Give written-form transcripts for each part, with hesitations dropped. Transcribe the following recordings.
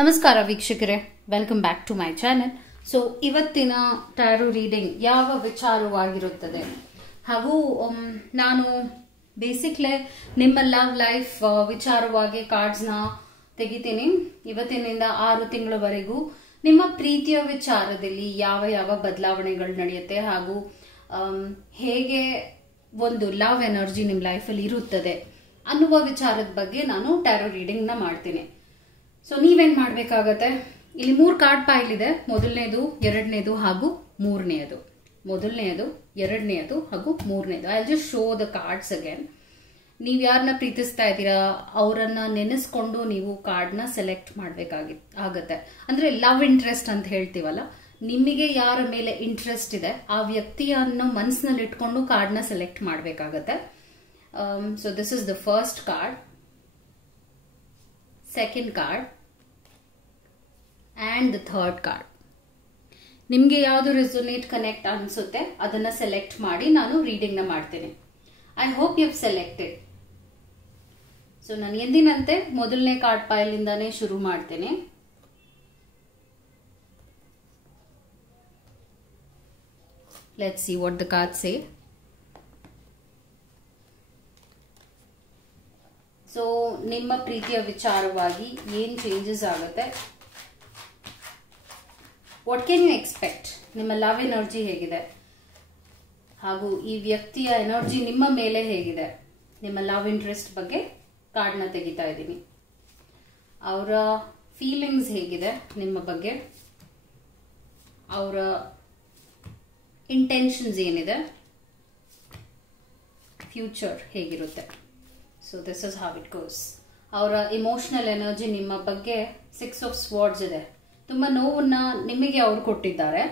ನಮಸ್ಕಾರ ವೀಕ್ಷಕರೇ, welcome back to my channel. So ಇವತ್ತಿನ ಟ್ಯಾರೋ ರೀಡಿಂಗ್ ಯಾವ ವಿಚಾರವಾಗಿರುತ್ತದೆ ಹಾಗೂ ನಾನು ಬೇಸಿಕ್ಲಿ ನಿಮ್ಮ ಲವ್ ಲೈಫ್ ವಿಚಾರವಾಗಿ ಕಾರ್ಡ್ಸ್ನ ತೆಗಿತೀನಿ. ಇವತ್ತಿನಿಂದ 6 ತಿಂಗಳವರೆಗೂ ನಿಮ್ಮ ಪ್ರೀತಿಯ ವಿಚಾರದಲ್ಲಿ ಯಾವ ಯಾವ ಬದಲಾವಣೆಗಳು ನಡೆಯುತ್ತೆ ಹಾಗೂ ಹೇಗೆ ಒಂದು ಲವ್ ಎನರ್ಜಿ ನಿಮ್ಮ ಲೈಫಲ್ಲಿ ಇರುತ್ತದೆ ಅನ್ನುವ ವಿಚಾರದ ಬಗ್ಗೆ ನಾನು ಟ್ಯಾರೋ ರೀಡಿಂಗ್ನ ಮಾಡ್ತೀನಿ. ಸೊ ನೀವೇನ್ ಮಾಡ್ಬೇಕಾಗತ್ತೆ, ಇಲ್ಲಿ 3 ಕಾರ್ಡ್ ಪೈಲ್ ಇದೆ. ಮೊದಲನೇದು, ಎರಡನೇದು ಹಾಗೂ ಮೂರನೆಯದು. ಮೊದಲನೆಯದು, ಎರಡನೆಯದು ಹಾಗೂ ಮೂರನೇದು. I just show the cards again. ನೀವು ಯಾರನ್ನ ಪ್ರೀತಿಸ್ತಾ ಇದ್ದೀರಾ ಅವರನ್ನ ನೆನೆಸ್ಕೊಂಡು ನೀವು ಕಾರ್ಡ್ನ ಸೆಲೆಕ್ಟ್ ಆಗತ್ತೆ. ಅಂದ್ರೆ ಲವ್ ಇಂಟ್ರೆಸ್ಟ್ ಅಂತ ಹೇಳ್ತೀವಲ್ಲ, ನಿಮಗೆ ಯಾರ ಮೇಲೆ ಇಂಟ್ರೆಸ್ಟ್ ಇದೆ ಆ ವ್ಯಕ್ತಿಯನ್ನು ಮನಸ್ಸಿನಲ್ಲಿ ಇಟ್ಕೊಂಡು ಕಾರ್ಡ್ನ ಸೆಲೆಕ್ಟ್ ಮಾಡಬೇಕಾಗತ್ತೆ. So this is the first card, second card and the third card. ನಿಮ್ಗೆ ಯಾವುದು ರೆಸೊನೇಟ್ ಕನೆಕ್ಟ್ ಅನ್ಸುತ್ತೆ ಅದನ್ನ ಸೆಲೆಕ್ಟ್ ಮಾಡಿ ನಾನು ರೀಡಿಂಗ್ ನ ಮಾಡ್ತೇನೆ. I hope you have selected. So ನಾನು ಎಂದಿನಂತೆ ಮೊದಲನೇ ಕಾರ್ಡ್ ಪೈಲ್ ಇಂದಾನೆ ಶುರು ಮಾಡ್ತೇನೆ. Let's see what the card say. So ನಿಮ್ಮ ಪ್ರೀತಿಯ ವಿಚಾರವಾಗಿ ಏನ್ ಚೇಂಜಸ್ ಆಗುತ್ತೆ, ವಾಟ್ ಕ್ಯಾನ್ ಯು ಎಕ್ಸ್ಪೆಕ್ಟ್, ನಿಮ್ಮ ಲವ್ ಎನರ್ಜಿ ಹೇಗಿದೆ ಹಾಗೂ ಈ ವ್ಯಕ್ತಿಯ ಎನರ್ಜಿ ನಿಮ್ಮ ಮೇಲೆ ಹೇಗಿದೆ, ನಿಮ್ಮ ಲವ್ ಇಂಟ್ರೆಸ್ಟ್ ಬಗ್ಗೆ ಕಾರ್ಡ್ನ ತೆಗಿತಾ ಇದ್ದೀನಿ. ಅವರ ಫೀಲಿಂಗ್ಸ್ ಹೇಗಿದೆ ನಿಮ್ಮ ಬಗ್ಗೆ, ಅವರ ಇಂಟೆನ್ಷನ್ಸ್ ಏನಿದೆ, ಫ್ಯೂಚರ್ ಹೇಗಿರುತ್ತೆ. So this is how it goes. ಅವರ ಇಮೋಷನಲ್ ಎನರ್ಜಿ ನಿಮ್ಮ ಬಗ್ಗೆ 6 ಆಫ್ ಸ್ವಾರ್ಡ್ಸ್ ಇದೆ. ತುಂಬಾ ನೋವನ್ನ ನಿಮಗೆ ಅವ್ರು ಕೊಟ್ಟಿದ್ದಾರೆ.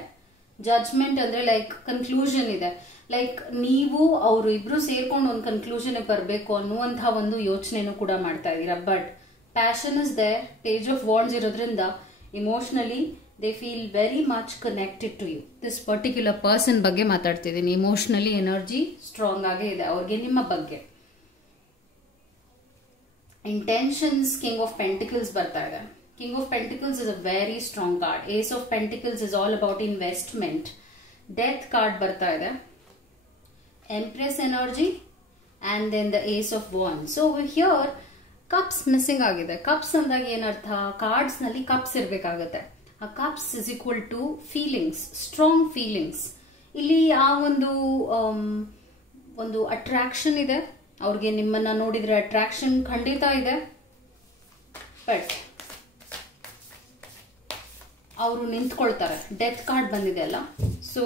ಜಡ್ಜ್ಮೆಂಟ್ ಅಂದ್ರೆ ಲೈಕ್ ಕನ್ಕ್ಲೂಷನ್ ಇದೆ. ಲೈಕ್ ನೀವು ಅವರು ಇಬ್ರು ಸೇರ್ಕೊಂಡು ಒಂದು ಕನ್ಕ್ಲೂಷನ್ ಬರಬೇಕು ಅನ್ನುವಂತಹ ಒಂದು ಯೋಚನೆನೂ ಕೂಡ ಮಾಡ್ತಾ ಇದ್ದೀರಾ. But passion is there. Page of wands ಇರೋದ್ರಿಂದ emotionally they feel very much connected to you. This particular person ಬಗ್ಗೆ ಮಾತಾಡ್ತಿದ್ದೀನಿ. ಇಮೋಷನಲಿ ಎನರ್ಜಿ ಸ್ಟ್ರಾಂಗ್ ಆಗೇ ಇದೆ ಅವ್ರಿಗೆ ನಿಮ್ಮ ಬಗ್ಗೆ. ಇಂಟೆನ್ಷನ್ಸ್ ಕಿಂಗ್ ಆಫ್ ಪೆಂಟಿಕಲ್ಸ್ ಬರ್ತಾ ಇದೆ. King of Pentacles is a very strong card. Ace of Pentacles is all about investment. Death card ಬರ್ತಾ ಇದೆ. Empress energy and then the Ace of Wands. So here cups missing ಆಗಿದೆ. Cups ಅಂದಾಗ ಏನರ್ಥ, cards ನಲ್ಲಿ cups ಇರಬೇಕಾಗುತ್ತೆ. ಆ cups is equal to feelings, strong feelings. ಇಲ್ಲಿ ಆ ಒಂದು ಅಟ್ರಾಕ್ಷನ್ ಇದೆ. ಅವ್ರಿಗೆ ನಿಮ್ಮನ್ನ ನೋಡಿದ್ರೆ ಅಟ್ರಾಕ್ಷನ್ ಖಂಡಿತ ಇದೆ. ಬಟ್ ಅವರು ನಿಂತ್ಕೊಳ್ತಾರೆ. ಡೆತ್ ಕಾರ್ಡ್ ಬಂದಿದೆ ಅಲ್ಲ, ಸೊ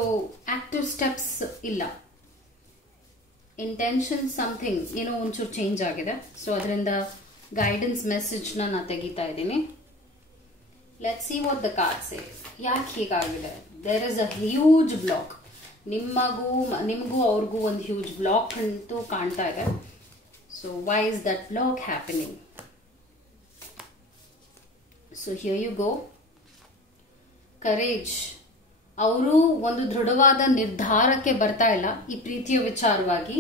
ಆಕ್ಟಿವ್ ಸ್ಟೆಪ್ಸ್ ಇಲ್ಲ. ಇಂಟೆನ್ಷನ್ ಸಮಥಿಂಗ್ ಏನೋ ಒಂಚೂರು ಚೇಂಜ್ ಆಗಿದೆ. ಸೊ ಅದರಿಂದ ಗೈಡೆನ್ಸ್ ಮೆಸೇಜ್ ನಾನು ತೆಗಿತಾ ಇದ್ದೀನಿ. Let's see what the card says. ಯಾಕೆ ಹೀಗಾಗಿದೆ? There is a huge block. ನಿಮಗೂ ಅವ್ರಿಗೂ ಒಂದು ಹ್ಯೂಜ್ ಬ್ಲಾಕ್ ಅಂತೂ ಕಾಣ್ತಾ ಇದೆ. So why is that block happening? So here you go. Courage. ಅವರು ಒಂದು ದೃಢವಾದ ನಿರ್ಧಾರಕ್ಕೆ ಬರ್ತಾ ಇಲ್ಲ ಈ ಪ್ರೀತಿಯ ವಿಚಾರವಾಗಿ.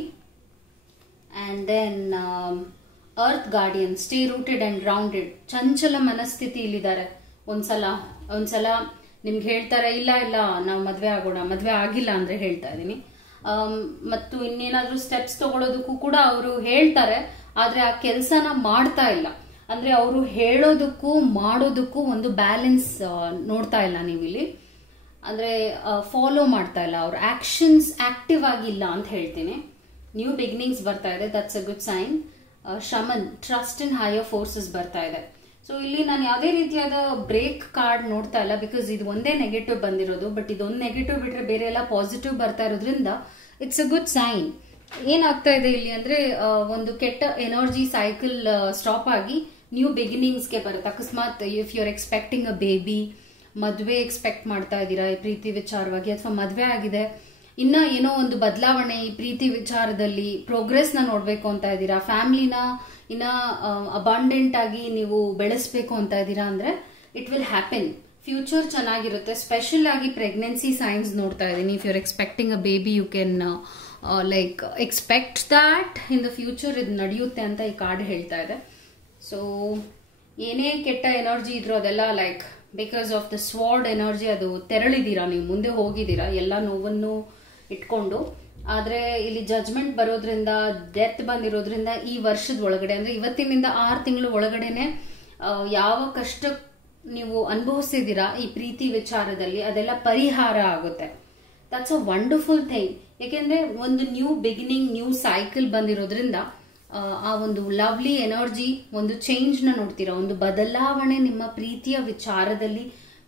And then earth guardian, stay rooted and grounded. ಚಂಚಲ ಮನಸ್ಥಿತಿ ಇಲ್ಲಿದ್ದಾರೆ. ಒಂದ್ಸಲ ನಿಮ್ಗೆ ಹೇಳ್ತಾರೆ ಇಲ್ಲ ನಾವು ಮದ್ವೆ ಆಗೋಣ, ಮದ್ವೆ ಆಗಿಲ್ಲ ಅಂದ್ರೆ ಹೇಳ್ತಾ ಇದೀನಿ. ಮತ್ತು ಇನ್ನೇನಾದ್ರೂ ಸ್ಟೆಪ್ಸ್ ತಗೊಳ್ಳೋದಕ್ಕೂ ಕೂಡ ಅವರು ಹೇಳ್ತಾರೆ, ಆದ್ರೆ ಆ ಕೆಲಸನ ಮಾಡ್ತಾ ಇಲ್ಲ. ಅಂದ್ರೆ ಅವರು ಹೇಳೋದಕ್ಕೂ ಮಾಡೋದಕ್ಕೂ ಒಂದು ಬ್ಯಾಲೆನ್ಸ್ ನೋಡ್ತಾ ಇಲ್ಲ ನೀವಿಲ್ಲಿ. ಅಂದ್ರೆ ಫಾಲೋ ಮಾಡ್ತಾ ಇಲ್ಲ, ಅವ್ರ ಆಕ್ಷನ್ಸ್ ಆಕ್ಟಿವ್ ಆಗಿಲ್ಲ ಅಂತ ಹೇಳ್ತೀನಿ. ನ್ಯೂ ಬಿಗಿನಿಂಗ್ಸ್ ಬರ್ತಾ ಇದೆ, that's a good sign. Shaman, trust in higher forces ಬರ್ತಾ ಇದೆ. ಸೊ ಇಲ್ಲಿ ನಾನು ಯಾವುದೇ ರೀತಿಯಾದ ಬ್ರೇಕ್ ಕಾರ್ಡ್ ನೋಡ್ತಾ ಇಲ್ಲ, ಬಿಕಾಸ್ ಇದು ಒಂದೇ ನೆಗೆಟಿವ್ ಬಂದಿರೋದು. ಬಟ್ ಇದೊಂದು ನೆಗೆಟಿವ್ ಬಿಟ್ರೆ ಬೇರೆ ಎಲ್ಲ ಪಾಸಿಟಿವ್ ಬರ್ತಾ ಇರೋದ್ರಿಂದ ಇಟ್ಸ್ ಅ ಗುಡ್ ಸೈನ್. ಏನಾಗ್ತಾ ಇದೆ ಇಲ್ಲಿ ಅಂದ್ರೆ ಒಂದು ಕೆಟ್ಟ ಎನರ್ಜಿ ಸೈಕಲ್ ಸ್ಟಾಪ್ ಆಗಿ ನ್ಯೂ ಬಿಗಿನಿಂಗ್ಸ್ಗೆ ಬರುತ್ತೆ. ಅಕಸ್ಮಾತ್ if you are expecting a baby, ಮದುವೆ ಎಕ್ಸ್ಪೆಕ್ಟ್ ಮಾಡ್ತಾ ಇದ್ದೀರಾ ಈ ಪ್ರೀತಿ ವಿಚಾರವಾಗಿ, ಅಥವಾ ಮದುವೆ ಆಗಿದೆ, ಇನ್ನ ಏನೋ ಒಂದು ಬದಲಾವಣೆ ಈ ಪ್ರೀತಿ ವಿಚಾರದಲ್ಲಿ ಪ್ರೋಗ್ರೆಸ್ ನ ನೋಡ್ಬೇಕು ಅಂತ ಇದ್ದೀರಾ, ಫ್ಯಾಮಿಲಿನ ಇನ್ನ ಅಬಾಂಡೆಂಟ್ ಆಗಿ ನೀವು ಬೆಳೆಸ್ಬೇಕು ಅಂತ ಇದ್ದೀರಾ ಅಂದ್ರೆ ಇಟ್ ವಿಲ್ ಹ್ಯಾಪನ್. ಫ್ಯೂಚರ್ ಚೆನ್ನಾಗಿರುತ್ತೆ. ಸ್ಪೆಷಲ್ ಆಗಿ ಪ್ರೆಗ್ನೆನ್ಸಿ ಸೈನ್ಸ್ ನೋಡ್ತಾ ಇದ್ದೀನಿ. If you are expecting a baby you can like expect that in the future ಇದು ನಡೆಯುತ್ತೆ ಅಂತ ಈ ಕಾರ್ಡ್ ಹೇಳ್ತಾ ಇದೆ. ಸೊ ಏನೇ ಕೆಟ್ಟ ಎನರ್ಜಿ ಇದ್ರೂ ಅದೆಲ್ಲ like because of the sword energy ಅದು ತೆರಳಿದ್ದೀರಾ, ನೀವು ಮುಂದೆ ಹೋಗಿದ್ದೀರಾ ಎಲ್ಲ ನೋವನ್ನು ಇಟ್ಕೊಂಡು. ಆದರೆ ಇಲ್ಲಿ ಜಜ್ಮೆಂಟ್ ಬರೋದ್ರಿಂದ, ಡೆತ್ ಬಂದಿರೋದ್ರಿಂದ ಈ ವರ್ಷದ ಒಳಗಡೆ ಅಂದರೆ ಇವತ್ತಿನಿಂದ 6 ತಿಂಗಳು ಒಳಗಡೆನೆ ಯಾವ ಕಷ್ಟ ನೀವು ಅನುಭವಿಸಿದ್ದೀರಾ ಈ ಪ್ರೀತಿ ವಿಚಾರದಲ್ಲಿ ಅದೆಲ್ಲ ಪರಿಹಾರ ಆಗುತ್ತೆ. That's a wonderful thing. ಯಾಕೆಂದ್ರೆ ಒಂದು ನ್ಯೂ ಬಿಗಿನಿಂಗ್, ನ್ಯೂ ಸೈಕಲ್ ಬಂದಿರೋದ್ರಿಂದ ಆ ಒಂದು ಲವ್ಲಿ ಎನರ್ಜಿ, ಒಂದು ಚೇಂಜ್ ನ ನೋಡ್ತೀರಾ, ಒಂದು ಬದಲಾವಣೆ ನಿಮ್ಮ ಪ್ರೀತಿಯ ವಿಚಾರದಲ್ಲಿ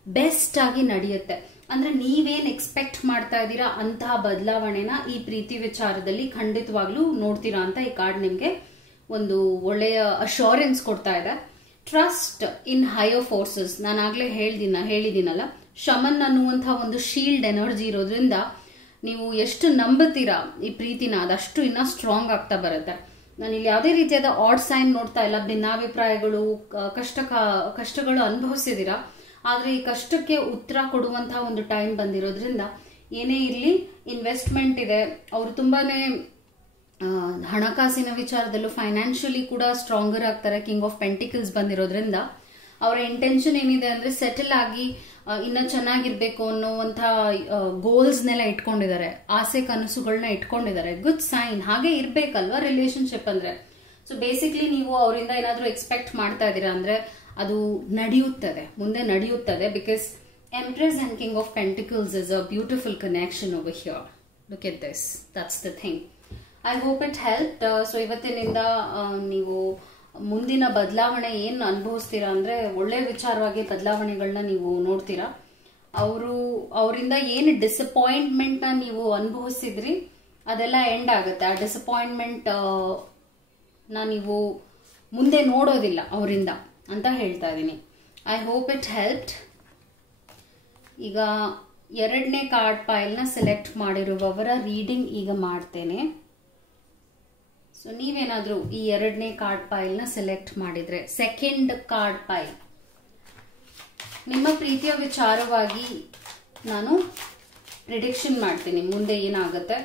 ಬೆಸ್ಟ್ ಆಗಿ ನಡೆಯುತ್ತೆ. ಅಂದ್ರೆ ನೀವೇನ್ ಎಕ್ಸ್ಪೆಕ್ಟ್ ಮಾಡ್ತಾ ಇದ್ದೀರಾ ಅಂತಹ ಬದಲಾವಣೆನ ಈ ಪ್ರೀತಿ ವಿಚಾರದಲ್ಲಿ ಖಂಡಿತವಾಗ್ಲೂ ನೋಡ್ತೀರಾ ಅಂತ ಈ ಕಾರ್ಡ್ ನಿಮ್ಗೆ ಒಂದು ಒಳ್ಳೆಯ ಅಶ್ಯೂರೆನ್ಸ್ ಕೊಡ್ತಾ ಇದೆ. Trust in higher forces. ನಾನು ಆಗ್ಲೇ ಹೇಳಿದ್ದೀನಲ್ಲ, ಶಮನ್ ಅನ್ನುವಂತಹ ಒಂದು ಶೀಲ್ಡ್ ಎನರ್ಜಿ ಇರೋದ್ರಿಂದ ನೀವು ಎಷ್ಟು ನಂಬುತ್ತೀರಾ ಈ ಪ್ರೀತಿನ ಅದಷ್ಟು ಇನ್ನ ಸ್ಟ್ರಾಂಗ್ ಆಗ್ತಾ ಬರುತ್ತೆ. ನಾನಿಲ್ಲಿ ಯಾವುದೇ ರೀತಿಯಾದ ಆಡ್ ಸೈನ್ ನೋಡ್ತಾ ಇಲ್ಲ. ಭಿನ್ನಾಭಿಪ್ರಾಯಗಳು, ಕಷ್ಟಗಳು ಅನುಭವಿಸಿದೀರಾ, ಆದ್ರೆ ಈ ಕಷ್ಟಕ್ಕೆ ಉತ್ತರ ಕೊಡುವಂತಹ ಒಂದು ಟೈಮ್ ಬಂದಿರೋದ್ರಿಂದ ಏನೇ ಇರಲಿ ಇನ್ವೆಸ್ಟ್ಮೆಂಟ್ ಇದೆ. ಅವರು ತುಂಬಾನೇ ಹಣಕಾಸಿನ ವಿಚಾರದಲ್ಲೂ ಫೈನಾನ್ಷಿಯಲಿ ಕೂಡ ಸ್ಟ್ರಾಂಗರ್ ಆಗ್ತಾರೆ. ಕಿಂಗ್ ಆಫ್ ಪೆಂಟಿಕಲ್ಸ್ ಬಂದಿರೋದ್ರಿಂದ ಅವರ ಇಂಟೆನ್ಷನ್ ಏನಿದೆ ಅಂದ್ರೆ ಸೆಟಲ್ ಆಗಿ ಇನ್ನ ಚೆನ್ನಾಗಿರ್ಬೇಕು ಅನ್ನೋವಂಥ ಗೋಲ್ಸ್ನೆಲ್ಲ ಇಟ್ಕೊಂಡಿದ್ದಾರೆ, ಆಸೆ ಕನಸುಗಳನ್ನ ಇಟ್ಕೊಂಡಿದ್ದಾರೆ. Good sign. ಹಾಗೆ ಇರ್ಬೇಕಲ್ವಾ ರಿಲೇಶನ್ಶಿಪ್ ಅಂದ್ರೆ. ಸೊ ಬೇಸಿಕ್ಲಿ ನೀವು ಅವರಿಂದ ಏನಾದ್ರೂ ಎಕ್ಸ್ಪೆಕ್ಟ್ ಮಾಡ್ತಾ ಇದ್ದೀರಾ ಅಂದ್ರೆ ಅದು ನಡೆಯುತ್ತದೆ, ಮುಂದೆ ನಡೆಯುತ್ತದೆ. Because empress and king of pentacles is a beautiful connection over here. Look at this, that's the thing. I hope it help. So ಇವತ್ತಿನಿಂದ ನೀವು ಮುಂದಿನ ಬದಲಾವಣೆ ಏನ್ ಅನುಭವಿಸ್ತೀರಾ ಅಂದ್ರೆ ಒಳ್ಳೆ ವಿಚಾರವಾಗಿ ಬದಲಾವಣೆಗಳನ್ನ ನೀವು ನೋಡ್ತೀರಾ. ಅವರಿಂದ ಏನು ಡಿಸಪಾಯಿಂಟ್ಮೆಂಟ್ ನ ನೀವು ಅನುಭವಿಸಿದ್ರಿ ಅದೆಲ್ಲ ಎಂಡ್ ಆಗುತ್ತೆ. ಆ ಡಿಸಪಾಯಿಂಟ್ಮೆಂಟ್ ನ ನೀವು ಮುಂದೆ ನೋಡೋದಿಲ್ಲ ಅವರಿಂದ ಅಂತ ಹೇಳ್ತಾ ಇದ್ದೀನಿ. I hope it helped. ಈಗ 2ನೇ ಕಾರ್ಡ್ ಪೈಲ್ನ ಸೆಲೆಕ್ಟ್ ಮಾಡಿರುವವರ ರೀಡಿಂಗ್ ಈಗ ಮಾಡ್ತೇನೆ. ಸೊ ನೀವೇನಾದ್ರೂ ಈ 2ನೇ ಕಾರ್ಡ್ ಪೈಲ್ನ ಸೆಲೆಕ್ಟ್ ಮಾಡಿದ್ರೆ, ಸೆಕೆಂಡ್ ಕಾರ್ಡ್ ಪೈಲ್ ನಿಮ್ಮ ಪ್ರೀತಿಯ ವಿಚಾರವಾಗಿ ನಾನು ಪ್ರಿಡಿಕ್ಷನ್ ಮಾಡ್ತೀನಿ. ಮುಂದೆ ಏನಾಗುತ್ತೆ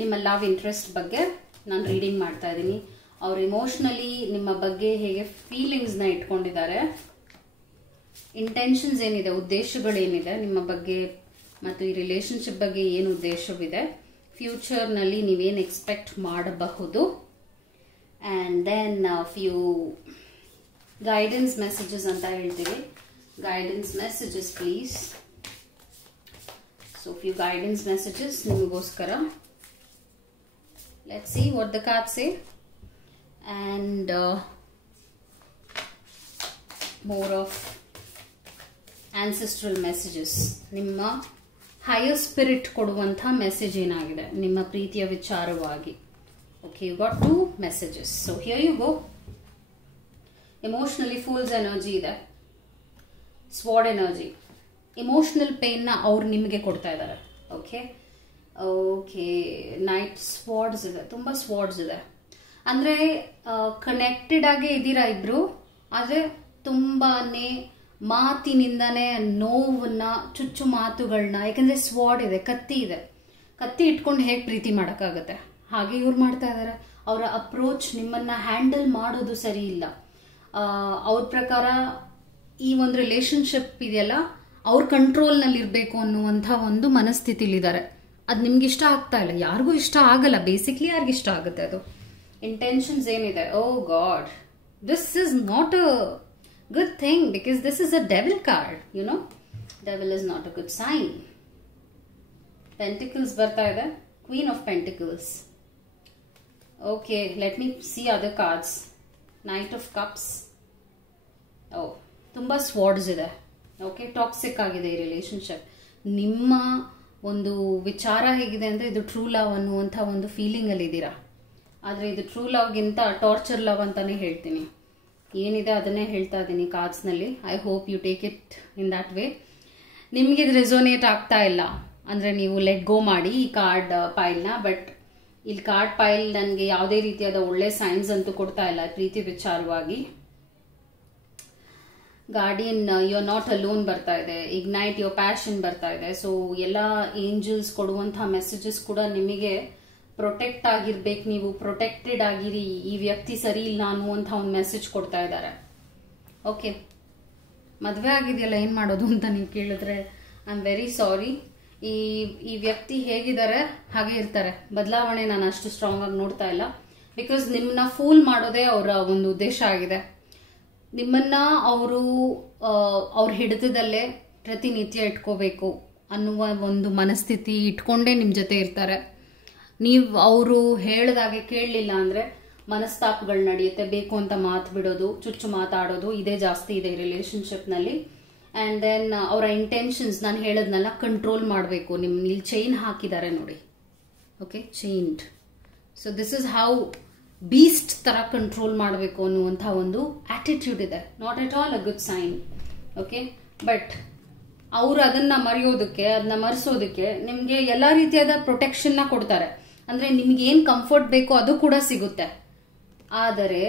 ನಿಮ್ಮ ಲವ್ ಇಂಟ್ರೆಸ್ಟ್ ಬಗ್ಗೆ ನಾನು ರೀಡಿಂಗ್ ಮಾಡ್ತಾ ಇದ್ದೀನಿ. ಅವ್ರು ಇಮೋಷನಲಿ ನಿಮ್ಮ ಬಗ್ಗೆ ಹೇಗೆ ಫೀಲಿಂಗ್ಸ್ನ ಇಟ್ಕೊಂಡಿದ್ದಾರೆ, ಇಂಟೆನ್ಷನ್ಸ್ ಏನಿದೆ, ಉದ್ದೇಶಗಳೇನಿದೆ ನಿಮ್ಮ ಬಗ್ಗೆ, ಮತ್ತು ಈ ರಿಲೇಶನ್ಶಿಪ್ ಬಗ್ಗೆ ಏನು ಉದ್ದೇಶವಿದೆ, ಫ್ಯೂಚರ್ನಲ್ಲಿ ನೀವೇನು ಎಕ್ಸ್ಪೆಕ್ಟ್ ಮಾಡಬಹುದು. And then few guidance messages ಅಂತ ಹೇಳ್ತೀವಿ. Guidance messages please. So few guidance messages ನಿಮಗೋಸ್ಕರ. Let's see what the cards say. And more of ancestral messages. ನಿಮ್ಮ ಹೈಯರ್ ಸ್ಪಿರಿಟ್ ಕೊಡುವಂಥ ಮೆಸೇಜ್ ಏನಾಗಿದೆ ನಿಮ್ಮ ಪ್ರೀತಿಯ ವಿಚಾರವಾಗಿ. Okay, you got 2 messages. So here you go. Emotionally fools energy ಇದೆ, sword energy. Emotional ಪೇನ್ನ ಅವ್ರು ನಿಮಗೆ ಕೊಡ್ತಾ ಇದ್ದಾರೆ. ಓಕೆ ಓಕೆ, ನೈಟ್ ಸ್ವಾರ್ಡ್ಸ್ ಇದೆ, ತುಂಬಾ ಸ್ವಾರ್ಡ್ಸ್ ಇದೆ. ಅಂದ್ರೆ ಕನೆಕ್ಟೆಡ್ ಆಗೇ ಇದ್ದೀರಾ ಇಬ್ರು, ಆದ್ರೆ ತುಂಬಾನೇ ಮಾತಿನಿಂದಾನೇ ನೋವನ್ನ, ಚುಚ್ಚು ಮಾತುಗಳನ್ನ, ಯಾಕಂದ್ರೆ ಸ್ವಾಡ್ ಇದೆ, ಕತ್ತಿ ಇದೆ. ಕತ್ತಿ ಇಟ್ಕೊಂಡು ಹೇಗೆ ಪ್ರೀತಿ ಮಾಡೋಕ್ಕಾಗತ್ತೆ? ಹಾಗೆ ಇವ್ರು ಮಾಡ್ತಾ ಇದಾರೆ. ಅವರ ಅಪ್ರೋಚ್ ನಿಮ್ಮನ್ನ ಹ್ಯಾಂಡಲ್ ಮಾಡೋದು ಸರಿ ಇಲ್ಲ. ಅವ್ರ ಪ್ರಕಾರ ಈ ಒಂದು ರಿಲೇಶನ್ಶಿಪ್ ಇದೆಯಲ್ಲ ಅವ್ರ ಕಂಟ್ರೋಲ್ನಲ್ಲಿ ಇರಬೇಕು ಅನ್ನುವಂಥ ಒಂದು ಮನಸ್ಥಿತಿಲಿದ್ದಾರೆ. ಅದು ನಿಮ್ಗೆ ಇಷ್ಟ ಆಗ್ತಾ ಇಲ್ಲ, ಯಾರಿಗೂ ಇಷ್ಟ ಆಗಲ್ಲ. ಬೇಸಿಕ್ಲಿ ಯಾರಿಗಿಷ್ಟ ಇಷ್ಟ ಆಗುತ್ತೆ ಅದು. ಇಂಟೆನ್ಷನ್ಸ್ ಏನಿದೆ, oh god, this is not a good thing because this is a devil card. You know, devil is not a good sign. Pentacles ಬರ್ತಾ ಇದೆ, queen of pentacles. Okay, let me see other cards. Knight of cups. Oh, ತುಂಬಾ swords ಇದೆ. Okay, toxic ಆಗಿದೆ ಈ relationship. ನಿಮ್ಮ ಒಂದು ವಿಚಾರ ಹೇಗಿದೆ ಅಂದ್ರೆ ಇದು ಟ್ರೂ ಲವ್ ಅನ್ನುವಂಥ ಒಂದು ಫೀಲಿಂಗ್ ಅಲ್ಲಿ ಇದ್ದೀರಾ. ಆದರೆ ಇದು ಟ್ರೂ ಲವ್ಗಿಂತ ಟಾರ್ಚರ್ ಲವ್ ಅಂತಾನೆ ಹೇಳ್ತೀನಿ. ಏನಿದೆ ಅದನ್ನೇ ಹೇಳ್ತಾ ಇದ್ದೀನಿ ಕಾರ್ಡ್ಸ್ನಲ್ಲಿ. I hope you take it in that way. ನಿಮ್ಗೆ ಇದು ರೆಸೋನೇಟ್ ಆಗ್ತಾ ಇಲ್ಲ ಅಂದರೆ ನೀವು ಲೆಟ್ ಗೋ ಮಾಡಿ ಈ ಕಾರ್ಡ್ ಪೈಲ್ನ. ಬಟ್ ಇಲ್ಲಿ ಕಾರ್ಡ್ ಪೈಲ್ ನನಗೆ ಯಾವುದೇ ರೀತಿಯಾದ ಒಳ್ಳೆ ಸೈನ್ಸ್ ಅಂತೂ ಕೊಡ್ತಾ ಇಲ್ಲ ಪ್ರೀತಿ ವಿಚಾರವಾಗಿ. Guardian, you are not alone ಬರ್ತಾ ಇದೆ. ಇಗ್ನೈಟ್ ಯುವರ್ ಪ್ಯಾಷನ್ ಬರ್ತಾ ಇದೆ. ಸೊ ಎಲ್ಲ ಏಂಜಲ್ಸ್ ಕೊಡುವಂತಹ ಮೆಸೇಜಸ್ ಕೂಡ ನಿಮಗೆ ಪ್ರೊಟೆಕ್ಟ್ ಆಗಿರ್ಬೇಕು, ನೀವು ಪ್ರೊಟೆಕ್ಟೆಡ್ ಆಗಿರಿ, ಈ ವ್ಯಕ್ತಿ ಸರಿ ಇಲ್ಲ ಅನ್ನುವಂಥ ಒಂದು ಮೆಸೇಜ್ ಕೊಡ್ತಾ ಇದ್ದಾರೆ. ಓಕೆ, ಮದುವೆ ಆಗಿದೆಯಲ್ಲ ಏನು ಮಾಡೋದು ಅಂತ ನೀವು ಕೇಳಿದ್ರೆ ಐ ಆಮ್ ವೆರಿ ಸಾರಿ. ಈ ವ್ಯಕ್ತಿ ಹೇಗಿದ್ದಾರೆ ಹಾಗೆ ಇರ್ತಾರೆ, ಬದಲಾವಣೆ ನಾನು ಅಷ್ಟು ಸ್ಟ್ರಾಂಗ್ ಆಗಿ ನೋಡ್ತಾ ಇಲ್ಲ. ಬಿಕಾಸ್ ನಿಮ್ಮನ್ನ ಫೂಲ್ ಮಾಡೋದೇ ಅವರ ಒಂದು ಉದ್ದೇಶ ಆಗಿದೆ. ನಿಮ್ಮನ್ನ ಅವ್ರ ಹಿಡಿತದಲ್ಲೇ ಪ್ರತಿನಿತ್ಯ ಇಟ್ಕೋಬೇಕು ಅನ್ನುವ ಒಂದು ಮನಸ್ಥಿತಿ ಇಟ್ಕೊಂಡೇ ನಿಮ್ಮ ಜೊತೆ ಇರ್ತಾರೆ. ನೀವು ಅವರು ಹೇಳ್ದಾಗೆ ಕೇಳಲಿಲ್ಲ ಅಂದರೆ ಮನಸ್ತಾಪಗಳು ನಡೆಯುತ್ತೆ, ಬೇಕು ಅಂತ ಮಾತು ಬಿಡೋದು, ಚುಚ್ಚು ಮಾತಾಡೋದು ಇದೇ ಜಾಸ್ತಿ ಇದೆ ರಿಲೇಶನ್ಶಿಪ್ನಲ್ಲಿ. ಆ್ಯಂಡ್ ದೆನ್ ಅವರ ಇಂಟೆನ್ಷನ್ಸ್ ನಾನು ಹೇಳೋದ್ನೆಲ್ಲ ಕಂಟ್ರೋಲ್ ಮಾಡಬೇಕು. ಇಲ್ಲಿ ಚೈನ್ ಹಾಕಿದ್ದಾರೆ ನೋಡಿ, okay, chained. So this is how beast ಥರ ಕಂಟ್ರೋಲ್ ಮಾಡಬೇಕು ಅನ್ನುವಂಥ ಒಂದು ಆಟಿಟ್ಯೂಡ್ ಇದೆ. Not at all a good sign. Okay, but ಅವರು ಅದನ್ನ ಮರೆಸೋದಕ್ಕೆ ನಿಮಗೆ ಎಲ್ಲ ರೀತಿಯಾದ ಪ್ರೊಟೆಕ್ಷನ್ನ ಕೊಡ್ತಾರೆ. ಅಂದರೆ ನಿಮ್ಗೆ ಏನು ಕಂಫರ್ಟ್ ಬೇಕೋ ಅದು ಕೂಡ ಸಿಗುತ್ತೆ. ಆದರೆ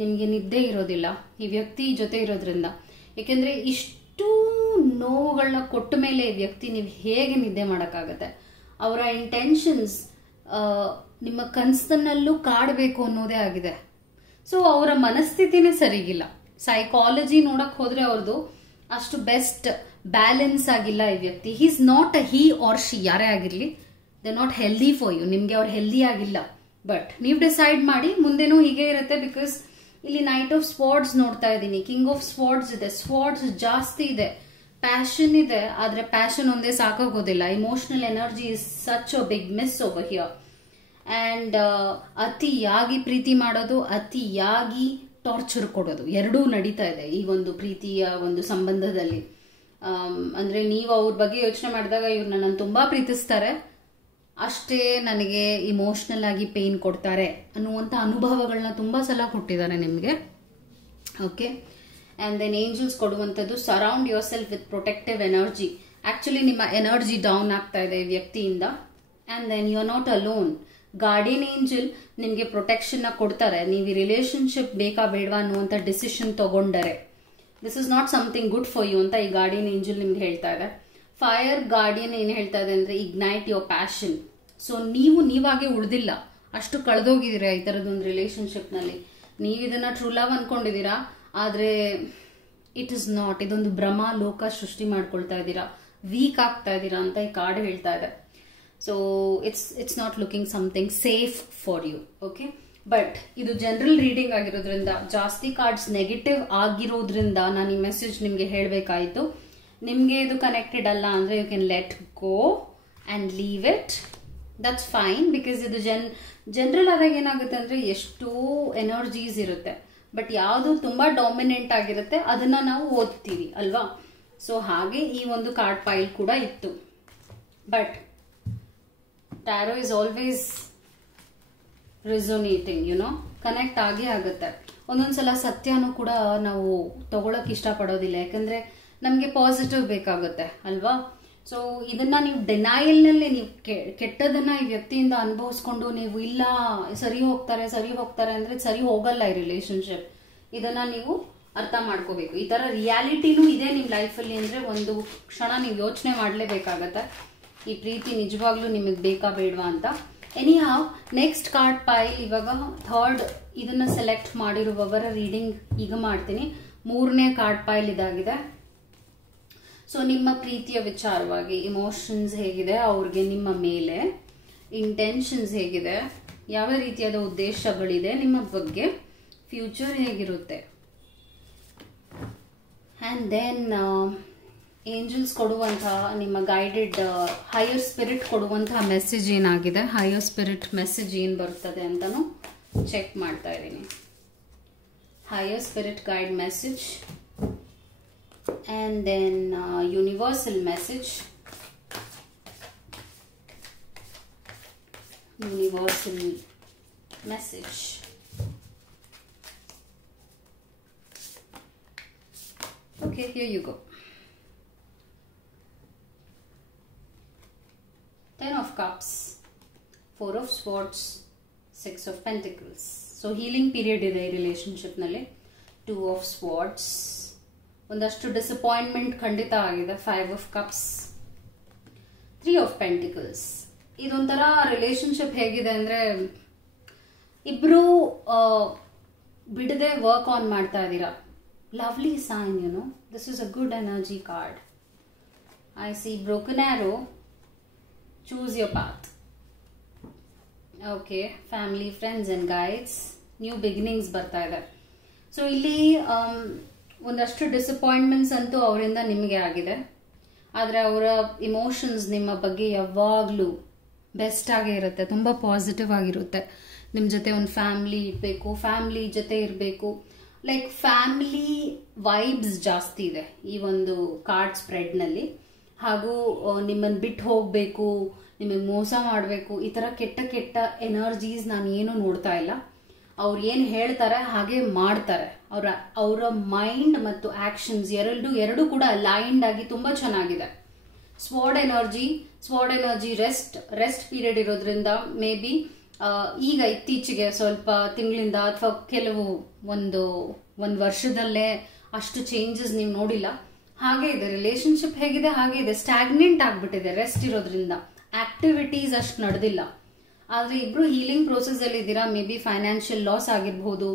ನಿಮಗೆ ನಿದ್ದೆ ಇರೋದಿಲ್ಲ ಈ ವ್ಯಕ್ತಿ ಜೊತೆ ಇರೋದ್ರಿಂದ. ಏಕೆಂದರೆ ಇಷ್ಟು ನೋವುಗಳನ್ನ ಕೊಟ್ಟ ಮೇಲೆ ಈ ವ್ಯಕ್ತಿ ನೀವು ಹೇಗೆ ನಿದ್ದೆ ಮಾಡೋಕ್ಕಾಗತ್ತೆ? ಅವರ ಇಂಟೆನ್ಷನ್ಸ್ ನಿಮ್ಮ ಕನಸಿನಲ್ಲೂ ಕಾಡಬೇಕು ಅನ್ನೋದೇ ಆಗಿದೆ. ಸೊ ಅವರ ಮನಸ್ಥಿತಿನೇ ಸರಿಗಿಲ್ಲ. ಸೈಕಾಲಜಿ ನೋಡಕ್ ಹೋದ್ರೆ ಅವ್ರದ್ದು ಅಷ್ಟು ಬೆಸ್ಟ್ ಬ್ಯಾಲೆನ್ಸ್ ಆಗಿಲ್ಲ ಈ ವ್ಯಕ್ತಿ. He is not a he or she, ಯಾರೇ ಆಗಿರ್ಲಿ, they not healthy for you. ನಿಮ್ಗೆ ಅವ್ರು ಹೆಲ್ದಿ ಆಗಿಲ್ಲ. ಬಟ್ ನೀವು ಡಿಸೈಡ್ ಮಾಡಿ, ಮುಂದೆನೂ ಹೀಗೆ ಇರುತ್ತೆ. ಬಿಕಾಸ್ ಇಲ್ಲಿ ನೈಟ್ ಆಫ್ ಸ್ವಾರ್ಡ್ಸ್ ನೋಡ್ತಾ ಇದ್ದೀನಿ, ಕಿಂಗ್ ಆಫ್ ಸ್ವಾರ್ಡ್ಸ್ ಇದೆ, ಸ್ವಾರ್ಡ್ಸ್ ಜಾಸ್ತಿ ಇದೆ, ಪ್ಯಾಷನ್ ಇದೆ. ಆದ್ರೆ ಪ್ಯಾಷನ್ ಒಂದೇ ಸಾಕಾಗೋದಿಲ್ಲ. Emotional energy is such a big mess over here. And ಅತಿಯಾಗಿ ಪ್ರೀತಿ ಮಾಡೋದು, ಅತಿಯಾಗಿ ಟಾರ್ಚರ್ ಕೊಡೋದು ಎರಡೂ ನಡೀತಾ ಇದೆ ಈ ಒಂದು ಪ್ರೀತಿಯ ಒಂದು ಸಂಬಂಧದಲ್ಲಿ. ಅಂದ್ರೆ ನೀವು ಅವ್ರ ಬಗ್ಗೆ ಯೋಚನೆ ಮಾಡಿದಾಗ ಇವ್ರು ನನ್ನನ್ನು ತುಂಬಾ ಪ್ರೀತಿಸ್ತಾರೆ, ಅಷ್ಟೇ ನನಗೆ ಇಮೋಷನಲ್ ಆಗಿ ಪೇನ್ ಕೊಡ್ತಾರೆ ಅನ್ನುವಂಥ ಅನುಭವಗಳನ್ನ ತುಂಬಾ ಸಲ ಕೊಟ್ಟಿದ್ದಾರೆ ನಿಮಗೆ. ಓಕೆ, ಆ್ಯಂಡ್ ದೆನ್ ಏಂಜಲ್ಸ್ ಕೊಡುವಂಥದ್ದು surround yourself with protective energy. Actually ನಿಮ್ಮ ಎನರ್ಜಿ ಡೌನ್ ಆಗ್ತಾ ಇದೆ ಈ ವ್ಯಕ್ತಿಯಿಂದ. And then you are not alone. Guardian angel ನಿಮಗೆ ಪ್ರೊಟೆಕ್ಷನ್ನ ಕೊಡ್ತಾರೆ. ನೀವು ಈ ರಿಲೇಶನ್ಶಿಪ್ ಬೇಕಾ ಬೇಡವಾ ಅನ್ನುವಂಥ ಡಿಸಿಷನ್ ತಗೊಂಡರೆ this is not something good for you ಅಂತ ಈ ಗಾರ್ಡಿಯನ್ ಏಂಜಲ್ ನಿಮ್ಗೆ ಹೇಳ್ತಾ ಇದೆ. ಫೈರ್ ಗಾರ್ಡಿಯನ್ ಏನು ಹೇಳ್ತಾ ಇದೆ ಅಂದರೆ ಇಗ್ನೈಟ್ ಯುವರ್ ಪ್ಯಾಷನ್. ಸೊ ನೀವಾಗೆ ಉಳಿದಿಲ್ಲ, ಅಷ್ಟು ಕಳೆದೋಗಿದ್ದೀರಾ ಈ ಥರದೊಂದು ರಿಲೇಶನ್ಶಿಪ್ನಲ್ಲಿ. ನೀವು ಇದನ್ನ ಟ್ರೂ ಲವ್ ಅನ್ಕೊಂಡಿದ್ದೀರಾ, ಆದರೆ ಇಟ್ ಇಸ್ ನಾಟ್. ಇದೊಂದು ಭ್ರಮ ಲೋಕ ಸೃಷ್ಟಿ ಮಾಡ್ಕೊಳ್ತಾ ಇದ್ದೀರಾ, ವೀಕ್ ಆಗ್ತಾ ಇದ್ದೀರಾ ಅಂತ ಈ ಕಾರ್ಡ್ ಹೇಳ್ತಾ ಇದೆ. So it's not looking something safe for you. Okay, but ಇದು ಜನರಲ್ ರೀಡಿಂಗ್ ಆಗಿರೋದ್ರಿಂದ, ಜಾಸ್ತಿ ಕಾರ್ಡ್ಸ್ ನೆಗೆಟಿವ್ ಆಗಿರೋದ್ರಿಂದ ನಾನು ಈ ಮೆಸೇಜ್ ನಿಮಗೆ ಹೇಳಬೇಕಾಯಿತು. ನಿಮಗೆ ಇದು ಕನೆಕ್ಟೆಡ್ ಅಲ್ಲ ಅಂದರೆ you can let go and leave it, that's fine. Because ಇದು ಜನರಲ್ ಆದಾಗ ಏನಾಗುತ್ತೆ ಅಂದರೆ ಎಷ್ಟೋ ಎನರ್ಜೀಸ್ ಇರುತ್ತೆ, ಬಟ್ ಯಾವುದು ತುಂಬ ಡಾಮಿನೆಂಟ್ ಆಗಿರುತ್ತೆ ಅದನ್ನು ನಾವು ಓದ್ತೀವಿ ಅಲ್ವಾ. ಸೊ ಹಾಗೆ ಈ ಒಂದು ಕಾರ್ಡ್ ಪೈಲ್ ಕೂಡ ಇತ್ತು. But tarot is always resonating, connect ಆಗೇ ಆಗುತ್ತೆ. ಒಂದೊಂದ್ಸಲ ಸತ್ಯನೂ ಕೂಡ ನಾವು ತಗೊಳಕ್ ಇಷ್ಟಪಡೋದಿಲ್ಲ, ಯಾಕಂದ್ರೆ ನಮಗೆ ಪಾಸಿಟಿವ್ ಬೇಕಾಗುತ್ತೆ ಅಲ್ವಾ. ಸೊ ಇದನ್ನ ನೀವು ಡಿನೈಲ್ನಲ್ಲೇ ನೀವು ಕೆಟ್ಟದನ್ನ ಈ ವ್ಯಕ್ತಿಯಿಂದ ಅನುಭವಿಸ್ಕೊಂಡು ನೀವು ಇಲ್ಲ ಸರಿ ಹೋಗ್ತಾರೆ ಅಂದ್ರೆ ಸರಿ ಹೋಗಲ್ಲ ಈ ರಿಲೇಶನ್ಶಿಪ್. ಇದನ್ನ ನೀವು ಅರ್ಥ ಮಾಡ್ಕೋಬೇಕು. ಈ ತರ ರಿಯಾಲಿಟಿನೂ ಇದೆ ನಿಮ್ಮ ಲೈಫಲ್ಲಿ ಅಂದ್ರೆ ಒಂದು ಕ್ಷಣ ನೀವು ಯೋಚನೆ ಮಾಡಲೇಬೇಕಾಗತ್ತೆ, ಈ ಪ್ರೀತಿ ನಿಜವಾಗ್ಲೂ ನಿಮಗೆ ಬೇಕಾ ಬೇಡವಾ ಅಂತ. ಎನಿ ಹಾವ್, ನೆಕ್ಸ್ಟ್ ಕಾರ್ಡ್ ಪೈಲ್ ಇವಾಗ ಥರ್ಡ್ ಇದನ್ನ ಸೆಲೆಕ್ಟ್ ಮಾಡಿರುವವರ ರೀಡಿಂಗ್ ಈಗ ಮಾಡ್ತೀನಿ. 3ನೇ ಕಾರ್ಡ್ ಪೈಲ್ ಇದಾಗಿದೆ. ಸೊ ನಿಮ್ಮ ಪ್ರೀತಿಯ ವಿಚಾರವಾಗಿ ಇಮೋಷನ್ಸ್ ಹೇಗಿದೆ ಅವ್ರಿಗೆ ನಿಮ್ಮ ಮೇಲೆ, ಇಂಟೆನ್ಷನ್ಸ್ ಹೇಗಿದೆ, ಯಾವ ರೀತಿಯಾದ ಉದ್ದೇಶಗಳಿದೆ ನಿಮ್ಮ ಬಗ್ಗೆ, ಫ್ಯೂಚರ್ ಹೇಗಿರುತ್ತೆ. ಆ್ಯಂಡ್ ದೆನ್ ಏಂಜಲ್ಸ್ ಕೊಡುವಂತಹ ನಿಮ್ಮ ಗೈಡೆಡ್ ಹೈಯರ್ ಸ್ಪಿರಿಟ್ ಕೊಡುವಂತಹ ಮೆಸೇಜ್ ಏನಾಗಿದೆ, ಹೈಯರ್ ಸ್ಪಿರಿಟ್ ಮೆಸೇಜ್ ಏನು ಬರ್ತದೆ ಅಂತಲೂ ಚೆಕ್ ಮಾಡ್ತಾ ಇದ್ದೀನಿ. Higher spirit guide message and then universal message. Universal message. Okay, here you go. 10 of Cups, 4 of Swords, 6 of Pentacles. So healing period ಇದೆ ಈ relationship ನಲ್ಲಿ. 2 of Swords, ಒಂದಷ್ಟು ಡಿಸಪಾಯಿಂಟ್ಮೆಂಟ್ ಖಂಡಿತ ಆಗಿದೆ. 5 of Cups, 3 of Pentacles. ಇದೊಂಥರ relationship ಹೇಗಿದೆ ಅಂದ್ರೆ ಇಬ್ರು ಬಿಡದೆ ವರ್ಕ್ ಆನ್ ಮಾಡ್ತಾ ಇದ್ದೀರಾ. Lovely sign, you know. This is a good energy card. I see broken arrow. Choose your path. Okay, family, friends and guides. New beginnings ಬರ್ತಾ ಇದೆ. So ಇಲ್ಲಿ ಒಂದಷ್ಟು ಡಿಸಪಾಯಿಂಟ್ಮೆಂಟ್ಸ್ ಅಂತೂ ಅವರಿಂದ ನಿಮಗೆ ಆಗಿದೆ. ಆದರೆ ಅವರ ಇಮೋಷನ್ಸ್ ನಿಮ್ಮ ಬಗ್ಗೆ ಯಾವಾಗಲೂ ಬೆಸ್ಟ್ ಆಗೇ ಇರುತ್ತೆ, ತುಂಬ ಪಾಸಿಟಿವ್ ಆಗಿರುತ್ತೆ. ನಿಮ್ಮ ಜೊತೆ ಒಂದು ಫ್ಯಾಮಿಲಿ ಇರಬೇಕು, ಫ್ಯಾಮಿಲಿ ಜೊತೆ ಇರಬೇಕು, ಲೈಕ್ ಫ್ಯಾಮಿಲಿ ವೈಬ್ಸ್ ಜಾಸ್ತಿ ಇದೆ ಈ ಒಂದು ಕಾರ್ಡ್ ಸ್ಪ್ರೆಡ್ನಲ್ಲಿ. ಹಾಗೂ ನಿಮ್ಮನ್ನು ಬಿಟ್ಟು ಹೋಗಬೇಕು, ನಿಮಗೆ ಮೋಸ ಮಾಡಬೇಕು, ಈ ಥರ ಕೆಟ್ಟ ಕೆಟ್ಟ ಎನರ್ಜೀಸ್ ನಾನು ಏನು ನೋಡ್ತಾ ಇಲ್ಲ. ಅವ್ರು ಏನು ಹೇಳ್ತಾರೆ ಹಾಗೆ ಮಾಡ್ತಾರೆ. ಅವರ ಮೈಂಡ್ ಮತ್ತು ಆಕ್ಷನ್ಸ್ ಎರಡು ಕೂಡ ಅಲೈನ್ಡ್ ಆಗಿ ತುಂಬ ಚೆನ್ನಾಗಿದೆ. ಸ್ವಾರ್ಡ್ ಎನರ್ಜಿ ರೆಸ್ಟ್ ಪೀರಿಯಡ್ ಇರೋದ್ರಿಂದ ಮೇ ಬಿ ಈಗ ಇತ್ತೀಚೆಗೆ ಸ್ವಲ್ಪ ತಿಂಗಳಿಂದ ಅಥವಾ ಕೆಲವು ಒಂದು ವರ್ಷದಲ್ಲೇ ಅಷ್ಟು ಚೇಂಜಸ್ ನೀವು ನೋಡಿಲ್ಲ. ಹಾಗೆ ಇದೆ ರಿಲೇಶನ್ಶಿಪ್, ಹೇಗಿದೆ ಹಾಗೆ ಇದೆ, ಸ್ಟಾಗ್ನೆಂಟ್ ಆಗ್ಬಿಟ್ಟಿದೆ ರೆಸ್ಟ್ ಇರೋದ್ರಿಂದ. ಆಕ್ಟಿವಿಟೀಸ್ ಅಷ್ಟು ನಡೆದಿಲ್ಲ. ಆದರೆ ಇಬ್ರು ಹೀಲಿಂಗ್ ಪ್ರೋಸೆಸ್ ಅಲ್ಲಿ ಇದ್ದೀರಾ. ಮೇ ಬಿ ಫೈನಾನ್ಷಿಯಲ್ ಲಾಸ್ ಆಗಿರ್ಬೋದು,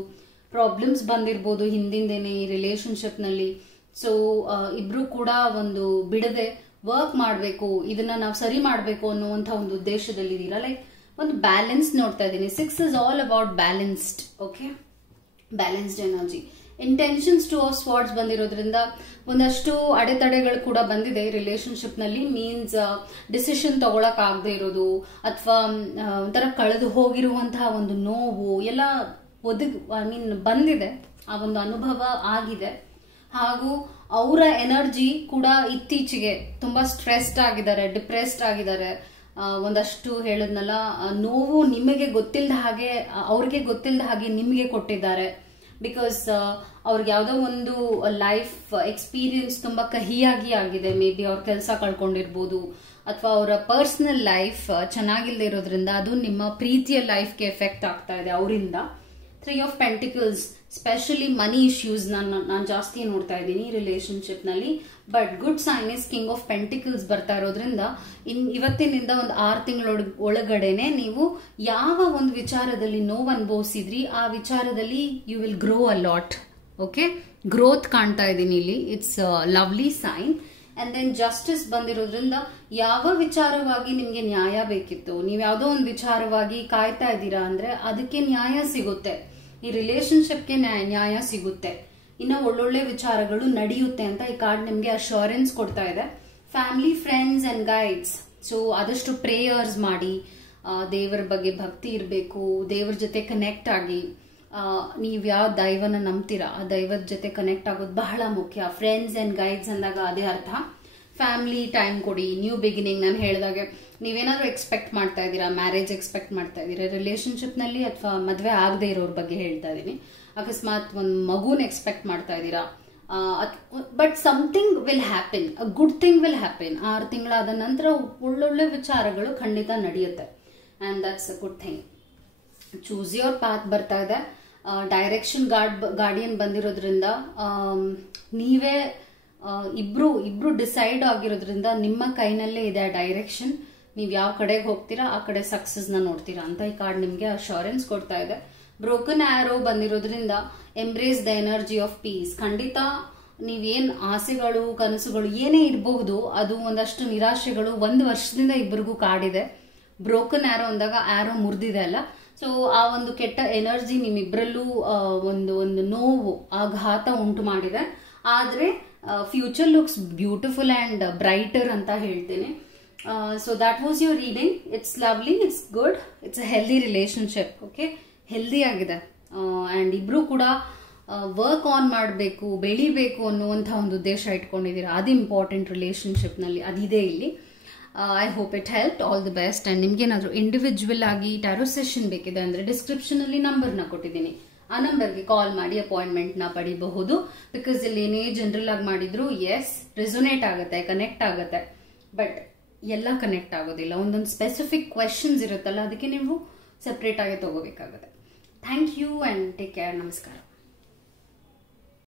ಪ್ರಾಬ್ಲಮ್ಸ್ ಬಂದಿರ್ಬೋದು ಹಿಂದಿಂದೇನೆ ಈ ರಿಲೇಶನ್ಶಿಪ್ ನಲ್ಲಿ. ಸೊ ಇಬ್ರು ಕೂಡ ಒಂದು ಬಿಡದೆ ವರ್ಕ್ ಮಾಡಬೇಕು, ಇದನ್ನ ನಾವು ಸರಿ ಮಾಡಬೇಕು ಅನ್ನುವಂಥ ಒಂದು ಉದ್ದೇಶದಲ್ಲಿ ಇದ್ದೀರಾ. ಲೈಕ್ ಒಂದು ಬ್ಯಾಲೆನ್ಸ್ ನೋಡ್ತಾ ಇದ್ದೀನಿ. 6 is all about balanced. Okay, balanced energy. Intentions 2 of swords ಬಂದಿರೋದ್ರಿಂದ ಒಂದಷ್ಟು ಅಡೆತಡೆಗಳು ಕೂಡ ಬಂದಿದೆ ರಿಲೇಶನ್ಶಿಪ್ ನಲ್ಲಿ. ಮೀನ್ಸ್ ಡಿಸಿಷನ್ ತಗೊಳಕ್ ಆಗದೆ ಇರೋದು, ಅಥವಾ ಒಂಥರ ಕಳೆದು ಹೋಗಿರುವಂತಹ ಒಂದು ನೋವು ಎಲ್ಲ ಬಂದಿದೆ. ಆ ಒಂದು ಅನುಭವ ಆಗಿದೆ. ಹಾಗೂ ಅವರ ಎನರ್ಜಿ ಕೂಡ ಇತ್ತೀಚೆಗೆ ತುಂಬಾ ಸ್ಟ್ರೆಸ್ಡ್ ಆಗಿದ್ದಾರೆ, ಡಿಪ್ರೆಸ್ಡ್ ಆಗಿದ್ದಾರೆ. ಒಂದಷ್ಟು ಹೇಳಿದ್ನಲ್ಲ, ನೋವು ನಿಮಗೆ ಗೊತ್ತಿಲ್ಲದ ಹಾಗೆ ಅವ್ರಿಗೆ ಗೊತ್ತಿಲ್ಲದ ಹಾಗೆ ನಿಮಗೆ ಕೊಟ್ಟಿದ್ದಾರೆ. ಬಿಕಾಸ್ ಅವ್ರಿಗೆ ಯಾವುದೋ ಒಂದು ಲೈಫ್ ಎಕ್ಸ್ಪೀರಿಯನ್ಸ್ ತುಂಬಾ ಕಹಿಯಾಗಿ ಆಗಿದೆ. ಮೇ ಬಿ ಅವ್ರ ಕೆಲಸ ಕಳ್ಕೊಂಡಿರ್ಬೋದು, ಅಥವಾ ಅವರ ಪರ್ಸನಲ್ ಲೈಫ್ ಚೆನ್ನಾಗಿಲ್ಲದೆ ಇರೋದ್ರಿಂದ ಅದು ನಿಮ್ಮ ಪ್ರೀತಿಯ ಲೈಫ್ಗೆ ಎಫೆಕ್ಟ್ ಆಗ್ತಾ ಇದೆ ಅವರಿಂದ. 3 of Pentacles, specially money issues ನಾನು ಜಾಸ್ತಿ ನೋಡ್ತಾ ಇದ್ದೀನಿ ರಿಲೇಶನ್ಶಿಪ್ ನಲ್ಲಿ. But good sign is king of pentacles ಬರ್ತಾ ಇರೋದ್ರಿಂದ ಇವತ್ತಿನಿಂದ ಒಂದು 6 ತಿಂಗಳ ಒಳಗಡೆನೆ ನೀವು ಯಾವ ಒಂದು ವಿಚಾರದಲ್ಲಿ ನೋವು ಅನುಭವಿಸಿದ್ರಿ ಆ ವಿಚಾರದಲ್ಲಿ you will grow a lot. Okay, growth ಕಾಣ್ತಾ ಇದ್ದೀನಿ ಇಲ್ಲಿ. It's lovely sign. And then justice ಬಂದಿರೋದ್ರಿಂದ ಯಾವ ವಿಚಾರವಾಗಿ ನಿಮ್ಗೆ ನ್ಯಾಯ ಬೇಕಿತ್ತು, ನೀವು ಯಾವುದೋ ಒಂದು ವಿಚಾರವಾಗಿ ಕಾಯ್ತಾ ಇದ್ದೀರಾ ಅಂದ್ರೆ ಅದಕ್ಕೆ ನ್ಯಾಯ ಸಿಗುತ್ತೆ. ಈ ರಿಲೇಶನ್ಶಿಪ್ಗೆ ನ್ಯಾಯ ಸಿಗುತ್ತೆ. ಇನ್ನು ಒಳ್ಳೊಳ್ಳೆ ವಿಚಾರಗಳು ನಡೆಯುತ್ತೆ ಅಂತ ಈ ಕಾರ್ಡ್ ನಿಮ್ಗೆ ಅಶ್ಯೂರೆನ್ಸ್ ಕೊಡ್ತಾ ಇದೆ. Family, friends and guides. So ಆದಷ್ಟು ಪ್ರೇಯರ್ಸ್ ಮಾಡಿ, ದೇವರ ಬಗ್ಗೆ ಭಕ್ತಿ ಇರಬೇಕು, ದೇವರ ಜೊತೆ ಕನೆಕ್ಟ್ ಆಗಿ. ನೀವು ಯಾವ ದೈವನ ನಂಬ್ತೀರಾ ಆ ದೈವದ ಜೊತೆ ಕನೆಕ್ಟ್ ಆಗೋದು ಬಹಳ ಮುಖ್ಯ. ಫ್ರೆಂಡ್ಸ್ ಅಂಡ್ ಗೈಡ್ಸ್ ಅಂದಾಗ ಅದೇ ಅರ್ಥ. ಫ್ಯಾಮಿಲಿ ಟೈಮ್ ಕೊಡಿ, ನ್ಯೂ ಬಿಗಿನಿಂಗ್. ನಾನು ಹೇಳಿದಾಗೆ ನೀವೇನಾದ್ರೂ ಎಕ್ಸ್ಪೆಕ್ಟ್ ಮಾಡ್ತಾ ಇದ್ದೀರಾ, ಮ್ಯಾರೇಜ್ ಎಕ್ಸ್ಪೆಕ್ಟ್ ಮಾಡ್ತಾ ಇದ್ದೀರಾ ರಿಲೇಶನ್ಶಿಪ್ ನಲ್ಲಿ, ಅಥವಾ ಮದುವೆ ಆಗದೆ ಇರೋರ ಬಗ್ಗೆ ಹೇಳ್ತಾ ಇದ್ದೀನಿ. ಅಕಸ್ಮಾತ್ ಒಂದು ಮಗುನ ಎಕ್ಸ್ಪೆಕ್ಟ್ ಮಾಡ್ತಾ ಇದ್ದೀರಾ, but something will happen, a good thing will happen. 6 ತಿಂಗಳಾದ ನಂತರ ಒಳ್ಳೊಳ್ಳೆ ವಿಚಾರಗಳು ಖಂಡಿತ ನಡೆಯುತ್ತೆ. And that's a good thing. Choose your path ಬರ್ತಾ ಇದೆ. ಡೈರೆಕ್ಷನ್ ಗಾರ್ಡಿಯನ್ ಬಂದಿರೋದ್ರಿಂದ ನೀವೇ ಇಬ್ರು ಡಿಸೈಡ್ ಆಗಿರೋದ್ರಿಂದ ನಿಮ್ಮ ಕೈನಲ್ಲೇ ಇದೆ ಆ ಡೈರೆಕ್ಷನ್. ನೀವು ಯಾವ ಕಡೆಗೆ ಹೋಗ್ತೀರಾ ಆ ಕಡೆ ಸಕ್ಸಸ್ ನ ನೋಡ್ತೀರಾ ಅಂತ ಈ ಕಾರ್ಡ್ ನಿಮ್ಗೆ ಅಶ್ಯೂರೆನ್ಸ್ ಕೊಡ್ತಾ ಇದೆ. ಬ್ರೋಕನ್ ಆರೋ ಬಂದಿರೋದ್ರಿಂದ embrace the energy of piece. ಖಂಡಿತ ನೀವೇನ್ ಆಸೆಗಳು ಕನಸುಗಳು ಏನೇ ಇರಬಹುದು, ಅದು ಒಂದಷ್ಟು ನಿರಾಶೆಗಳು 1 ವರ್ಷದಿಂದ ಇಬ್ಬರಿಗೂ ಕಾಡಿದೆ. ಬ್ರೋಕನ್ ಆರೋ ಅಂದಾಗ ಆರೋ ಮುರಿದಿದೆ ಅಲ್ಲ, ಸೊ ಆ ಒಂದು ಕೆಟ್ಟ ಎನರ್ಜಿ ನಿಮ್ಮಿಬ್ಬರಲ್ಲೂ ಒಂದು ನೋವು, ಆಘಾತ ಉಂಟು ಮಾಡಿದೆ. ಆದ್ರೆ future looks beautiful and brighter ಅಂತ ಹೇಳ್ತೇನೆ. So that was your reading. It's lovely, it's good, it's a healthy relationship. Okay, healthy ಆಗಿದೆ. ಅಂಡ್ ಇಬ್ರು ಕೂಡ ವರ್ಕ್ ಆನ್ ಮಾಡಬೇಕು, ಬೆಳಿಬೇಕು ಅನ್ನುವಂಥ ಒಂದು ಉದ್ದೇಶ ಇಟ್ಕೊಂಡಿದ್ದೀರಾ. ಅದು ಇಂಪಾರ್ಟೆಂಟ್ ರಿಲೇಶನ್ಶಿಪ್ ನಲ್ಲಿ, ಅದಿದೆ ಇಲ್ಲಿ. I hope it help. All the best. And ನಿಮ್ಗೇನಾದ್ರೂ ಇಂಡಿವಿಜುವಲ್ ಆಗಿ ಟ್ಯಾರೋ ಸೆಷನ್ ಬೇಕಿದೆ ಅಂದ್ರೆ ಡಿಸ್ಕ್ರಿಪ್ಷನ್ ಅಲ್ಲಿ ನಂಬರ್ನ ಕೊಟ್ಟಿದ್ದೀನಿ. ಆ ನಂಬರ್ಗೆ ಕಾಲ್ ಮಾಡಿ ಅಪಾಯಿಂಟ್ಮೆಂಟ್ ನ ಪಡಿಬಹುದು. ಬಿಕಾಸ್ ಇಲ್ಲಿ ಏನೇ ಜನರಲ್ ಆಗಿ ಮಾಡಿದ್ರು ಎಸ್ ರೆಸೊನೇಟ್ ಆಗುತ್ತೆ, ಕನೆಕ್ಟ್ ಆಗುತ್ತೆ, ಬಟ್ ಎಲ್ಲ ಕನೆಕ್ಟ್ ಆಗೋದಿಲ್ಲ. ಒಂದೊಂದು ಸ್ಪೆಸಿಫಿಕ್ ಕ್ವೆಶನ್ಸ್ ಇರುತ್ತಲ್ಲ, ಅದಕ್ಕೆ ನೀವು ಸೆಪರೇಟ್ ಆಗಿ ತಗೋಬೇಕಾಗುತ್ತೆ. Thank you and take care. ನಮಸ್ಕಾರ.